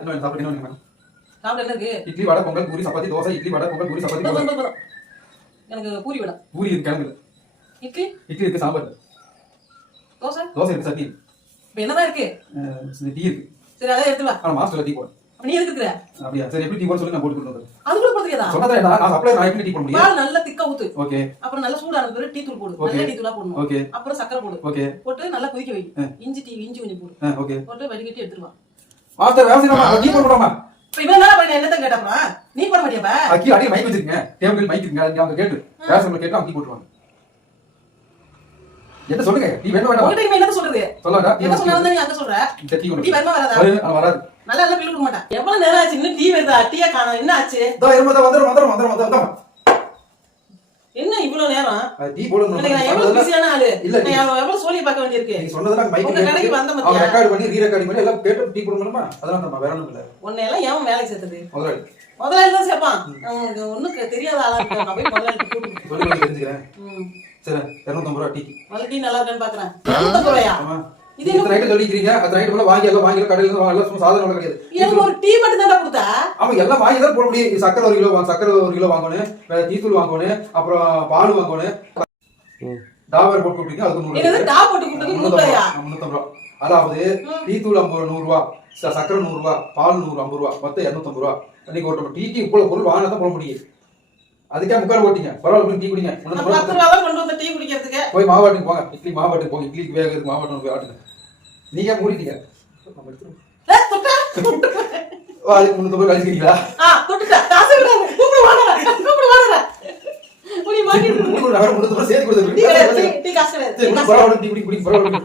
இன்னும் சாப்பிடுங்க இன்னும் சாப்பிட என்ன இருக்கு? இட்லி வடை பொங்கல் பூரி சப்பாத்தி தோசை இட்லி வடை பொங்கல் பூரி சப்பாத்தி தோசை. எனக்கு பூரி வடை. பூரி இருக்கு கிழங்கு. இட்லி இருக்கு சாம்பார். தோசை இருக்கு சட்னி. இப்போ என்னதான் இருக்கு? டீ இருக்கு. சரி அதை எடுத்து வா. மாஸ்டர்ல டீ போடு. நீ எதுக்கு இருக்கற? அப்படியே சரி எப்படி டீ போட சொல்லி நான் போட்டு கொடுத்துறேன். அது கூட போடுறியடா? சொன்னதே நான் அப்ளை நான் எப்படி டீ போட முடியும்? பால் நல்லா திக்கா ஊத்து. ஓகே. அப்புறம் நல்லா சூடான பிறகு டீ தூள் போடு. நல்ல டீ தூளா போடணும். ஓகே. அப்புறம் சக்கரை போடு. ஓகே. போட்டு நல்லா கொதிக்க வை. இஞ்சி கொஞ்சம் போடு. ஓகே. போட்டு வடிகட்டி எடுத்துட்டு வா. மாஸ்டர் வேசிரமா டீ போட போடாமா? இப்ப இவன் என்ன பண்ண என்னத்த கேட்டாப்பா? நீ போட மாட்டியாப்பா? அக்கி அடி மைக் வச்சிருக்கீங்க. டேபிள் மைக் இருக்குங்க. அவங்க கேட்டு. வேசிரமா கேட்டா அக்கி போட்டுவாங்க. என்ன சொல்லுங்க? நீ வேணும் வேண்டாம். உன்கிட்ட என்ன சொல்றது? சொல்லடா. என்ன சொன்னாலும் நீ அங்க சொல்ற. டீ வரமா வராதா? வராது. நல்லா எல்லாம் பில் கொடுக்க மாட்டேன். எவ்வளவு நேரம் ஆச்சு இன்னும் டீ வருதா? டீயா காணோம். என்ன ஆச்சு? இதோ வந்துரும். என்ன இவ்வளவு நேரம்? டீ போடணும். நான் எவ்வளவு பிஸியான ஆளு. இல்ல நான் எவ்வளவு சோலி பார்க்க வேண்டியிருக்கு. நீ சொன்னதா மைக் உங்க கடைக்கு வந்த மத்தியா. அவங்க ரெக்கார்ட் பண்ணி ரீரெக்கார்ட் பண்ணி எல்லாம் கேட்டு டீ போடணுமா? அதெல்லாம் நம்ம வேற ஒண்ணும் இல்ல. உன்னை எல்லாம் ஏன் வேலைக்கு சேர்த்தது? முதலாளி தான் சேர்ப்பான். ஒண்ணுக்கு தெரியாத ஆளா இருக்கு. நான் போய் முதலாளி கூப்பிட்டு சொல்லி தெரிஞ்சுக்கிறேன். சரி 250 ரூபாய் டீ. முதல்ல டீ நல்லா இருக்கான்னு பாக்குறேன். 250 ரூபாயா? ஆமா. இது ரைட் சொல்லிக்கிறீங்க. அது ரைட் போல வாங்கி கடையில இருந்து எல்லாம் சும்மா சாதாரண கிடையாது. எனக்கு ஒரு டீ மட்டும் தான் கொடுத்தா? ஆமா எல்லாம் வாங்கி தான் போட முடியும். சக்கரை 1 கிலோ வாங்கணும். டீ தூள் வாங்கணும். அப்புறம் பால் வாங்கணும். டாபர் போட்டு கொடுத்தீங்க அதுக்கு 100 ரூபாய். டா போட்டு கொடுத்தது 100 ரூபாயா? 350 ரூபாய். அதாவது டீ தூள் 100 ரூபாய், சக்கரை 100 ரூபாய், பால் 50 ரூபாய், மொத்தம் 250 ரூபாய். நீங்க ஒரு டீக்கு இவ்வளவு பொருள் வாங்கினா தான் போட முடியும். அதுக்கே முக்கால் ஓட்டிங்க. பரவாயில்ல டீ குடிங்க. 10 ரூபாய் தான் கொண்டு வந்த டீ குடிக்கிறதுக்கு. போய் மாவாட்டுக்கு போங்க. இட்லி மாவாட்டுக்கு போங்க. இட்லிக்கு வேக இருக்கு மாவாட்டு போய் ஆட்டுங்க. நீங்க மூடிட்டீங்க. தொட்டா அதுக்கு 350 ரூபாய் கழிச்சிட்டீங்களா? தொட்டுட்டா. காசு விடாத. கூப்பிடு வாடா. உனி மாட்டி 350 ரூபாய் சேர்த்து கொடுத்துருக்கீங்க. டீ காசு டீ குடி பரவாயில்ல.